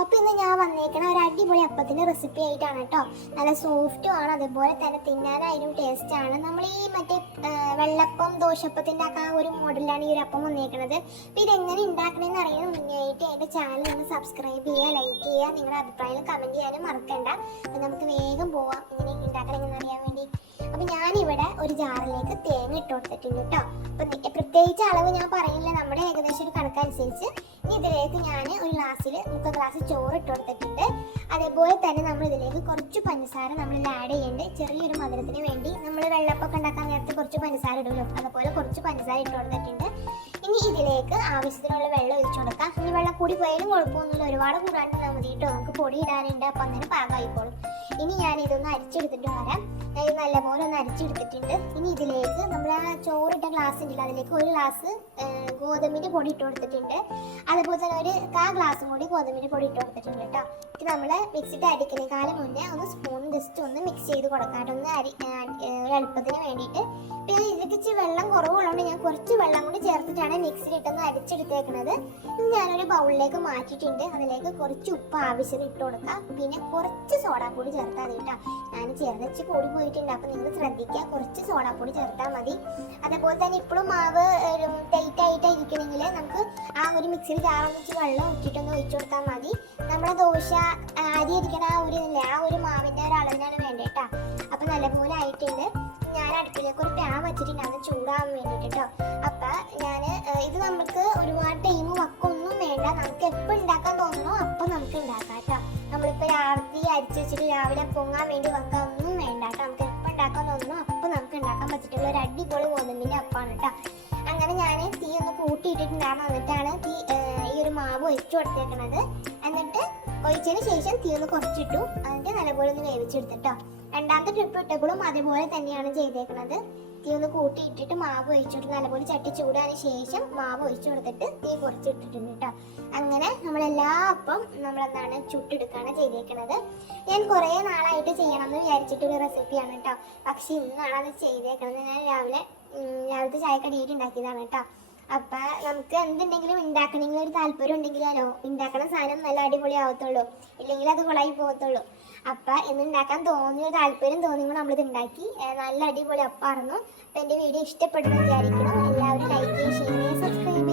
അപ്പോൾ ഇന്ന് ഞാൻ വന്നേക്കണ ഒരു അടിപൊളി അപ്പത്തിന്റെ റെസിപ്പി ആയിട്ടാണ് കേട്ടോ നല്ല സോഫ്റ്റും ആണ് അതുപോലെ തന്നെ തിന്നാനായാലും ടേസ്റ്റ് ആണ്. നമ്മൾ ഈ മറ്റേ വെള്ളപ്പം ദോശപ്പത്തിന്റെ ആ ഒരു മോഡലിലാണ് ഈ ഒരു അപ്പം വന്നേക്കണത്. അപ്പോൾ ഇതെങ്ങനെ ഉണ്ടാക്കണമെന്ന് അറിയുന്ന മുന്നേ ആയിട്ട് എന്റെ ചാനൽ ഒന്ന് സബ്സ്ക്രൈബ് ചെയ്യുക ലൈക്ക് ചെയ്യുക നിങ്ങളുടെ അഭിപ്രായം കമന്റ് ചെയ്യാനും മറക്കണ്ട. അപ്പം നമുക്ക് വേഗം പോവാം ഇങ്ങനെ ഉണ്ടാക്കണമെന്ന് ജാറിലേക്ക് തേങ്ങ ഇട്ട് കൊടുത്തിട്ടുണ്ട് കേട്ടോ അപ്പം പ്രത്യേകിച്ച് അളവ് ഞാൻ പറയില്ല. നമ്മുടെ ഏകദേശം ഒരു കണക്കനുസരിച്ച് ഇനി ഇതിലേക്ക് ഞാൻ ഒരു ഗ്ലാസ്സിൽ മുക്കാൽ ഗ്ലാസ് ചോറ് ഇട്ട് കൊടുത്തിട്ടുണ്ട്. അതേപോലെ തന്നെ നമ്മൾ ഇതിലേക്ക് കുറച്ച് പഞ്ചസാര നമ്മൾ ആഡ് ചെയ്യേണ്ടത് ചെറിയൊരു മധുരത്തിന് വേണ്ടി നമ്മൾ വെള്ളപ്പൊക്കെ ഉണ്ടാക്കാൻ നേരത്തെ കുറച്ച് പഞ്ചസാര ഇടുമല്ലോ. അതുപോലെ കുറച്ച് പഞ്ചസാര ഇട്ട് കൊടുത്തിട്ടുണ്ട്. ഇനി ഇതിലേക്ക് ആവശ്യത്തിനുള്ള വെള്ളം ഒഴിച്ചു കൊടുക്കാം. ഇനി വെള്ളം കൂടി പോയാലും കുഴപ്പമൊന്നുമില്ല. ഒരുപാട് കൂടാണ്ട് മതി കേട്ടോ നമുക്ക് പൊടി ഇടാനുണ്ട്. അപ്പം അങ്ങനെ പാകമായിക്കോളും. ഇനി ഞാൻ ഇതൊന്ന് അരിച്ചെടുത്തിട്ട് വരാം. ഞാൻ നല്ല പോലെ ഒന്ന് അരിച്ചെടുത്തിട്ടുണ്ട്. ഇനി ഇതിലേക്ക് നമ്മൾ ആ ചോറിട്ട ഗ്ലാസ് ഉണ്ടല്ലോ അതിലേക്ക് ഒരു ഗ്ലാസ് ഗോതമ്പിന്റെ പൊടി ഇട്ട് കൊടുത്തിട്ടുണ്ട്. അതുപോലെ തന്നെ ഒരു കാ ഗ്ലാസും കൂടി ഗോതമ്പിന്റെ പൊടി ഇട്ട് കൊടുത്തിട്ടുണ്ട് കേട്ടോ. ഇത് നമ്മൾ മിക്സിട്ട് അടിക്കുന്നേക്കാളും മുന്നേ ഒന്ന് സ്പൂൺ ജസ്റ്റ് ഒന്ന് മിക്സ് ചെയ്ത് കൊടുക്കാം ഒന്ന് അരി ഒരു വേണ്ടിയിട്ട്. പിന്നെ ഇതിലേക്ക് ഇച്ചിരി വെള്ളം കുറവുള്ളതുകൊണ്ട് ഞാൻ കുറച്ച് വെള്ളം കൂടി ചേർത്തിട്ടാണ് മിക്സിയിലിട്ടൊന്ന് അരച്ചെടുത്തേക്കുന്നത്. ഇനി ഞാനൊരു ബൗളിലേക്ക് മാറ്റിയിട്ടുണ്ട്. അതിലേക്ക് കുറച്ച് ഉപ്പ് ആവശ്യത്തിന് ഇട്ട് കൊടുക്കാം. പിന്നെ കുറച്ച് സോഡാപ്പൊടി ചേർത്താൽ മതി കേട്ടോ. ഞാൻ ചേർന്നിച്ച് കൂടി പോയിട്ടുണ്ട്. അപ്പം നിങ്ങൾ ശ്രദ്ധിക്കുക. കുറച്ച് സോഡാപ്പൊടി ചേർത്താൽ മതി. അതേപോലെ തന്നെ ഇപ്പോഴും മാവ് ടൈറ്റ് ആയിട്ട് ഇരിക്കണമെങ്കിൽ നമുക്ക് ആ ഒരു മിക്സിയിൽ ജാറൊന്ന് വെള്ളം ഊറ്റിയിട്ടൊന്ന് ഒഴിച്ചു കൊടുത്താൽ മതി. നമ്മുടെ ദോശ ആ, അരി ഇരിക്കണ ആ ഒരു ഇല്ലേ? ആ ഒരു മാവിന്റെ ഒരു അളവിനാണ് വേണ്ടത് കേട്ടോ. അപ്പം നല്ലപോലെ ആയിട്ടുണ്ട്. അടുപ്പിലേക്ക് ഒരു ചൂടാൻ വേണ്ടിയിട്ട് കേട്ടോ അപ്പം ഞാൻ ഇത് നമുക്ക് ഒരുപാട് ടൈം വക്കൊന്നും വേണ്ട. നമുക്ക് എപ്പോൾ ഉണ്ടാക്കാൻ തോന്നണോ അപ്പം നമുക്ക് ഉണ്ടാക്കാം കേട്ടോ നമ്മളിപ്പോൾ രാവിലെ അരിച്ച് വെച്ചിട്ട് രാവിലെ പൊങ്ങാൻ വേണ്ടി വെക്കാൻ ഒന്നും വേണ്ട കേട്ടോ. നമുക്ക് എപ്പോൾ ഉണ്ടാക്കാൻ തോന്നണോ അപ്പം നമുക്ക് ഉണ്ടാക്കാൻ പറ്റിയിട്ടുള്ള ഒരു അടിപൊളി ഗോതമ്പിന്റെ അപ്പാണ് കേട്ടോ. അങ്ങനെ ഞാൻ തീ ഒന്ന് കൂട്ടിയിട്ടിട്ടുണ്ടായിരുന്നു എന്നിട്ടാണ് തീ ഈ ഒരു മാവ് ഒഴിച്ചു കൊടുത്തേക്കണത്. എന്നിട്ട് ഒഴിച്ചതിന് ശേഷം തീ ഒന്ന് കുറച്ചിട്ടു. അതിന്റെ നല്ലപോലെ ഒന്ന് വേവിച്ചെടുത്തിട്ടോ. രണ്ടാമത്തെ ട്രിപ്പ് ഇട്ടപ്പോഴും അതേപോലെ തന്നെയാണ് ചെയ്തേക്കണത്. തീ ഒന്ന് കൂട്ടി ഇട്ടിട്ട് മാവ് ഒഴിച്ചിട്ട് നല്ലപോലെ ചട്ടി ചൂടാന് ശേഷം മാവ് ഒഴിച്ചു കൊടുത്തിട്ട് തീ കുറച്ചിട്ടിട്ടുണ്ട് കേട്ടോ അങ്ങനെ നമ്മളെല്ലാ അപ്പം നമ്മളെന്താണ് ചുട്ടെടുക്കുകയാണ് ചെയ്തേക്കണത്. ഞാൻ കുറേ നാളായിട്ട് ചെയ്യണം എന്ന് വിചാരിച്ചിട്ടൊരു റെസിപ്പിയാണ് കേട്ടോ പക്ഷെ ഇന്നാണ് അത് ചെയ്തേക്കണത്. ഞാൻ രാവിലെ രാവിലത്തെ ചായക്കടിയായിട്ട് ഉണ്ടാക്കിയതാണ് കേട്ടോ അപ്പൊ നമുക്ക് എന്തുണ്ടെങ്കിലും ഉണ്ടാക്കണമെങ്കിൽ ഒരു താല്പര്യം ഉണ്ടെങ്കിലോ ഉണ്ടാക്കണ സാധനം നല്ല അടിപൊളിയാവത്തുള്ളൂ. ഇല്ലെങ്കിൽ അത് കൊളായി പോകത്തുള്ളൂ അപ്പൊ ഇന്നുണ്ടാക്കാൻ തോന്നിയ താല്പര്യം തോന്നിയുമ്പോൾ നമ്മളിത് ഉണ്ടാക്കി. നല്ല അടിപൊളി അപ്പാർന്നു അപ്പൊ എന്റെ വീഡിയോ ഇഷ്ടപ്പെടുന്നു വിചാരിക്കണം എല്ലാവരും ലൈക്ക് ചെയ്യുക ഷെയർ ചെയ്യുക സബ്സ്ക്രൈബ്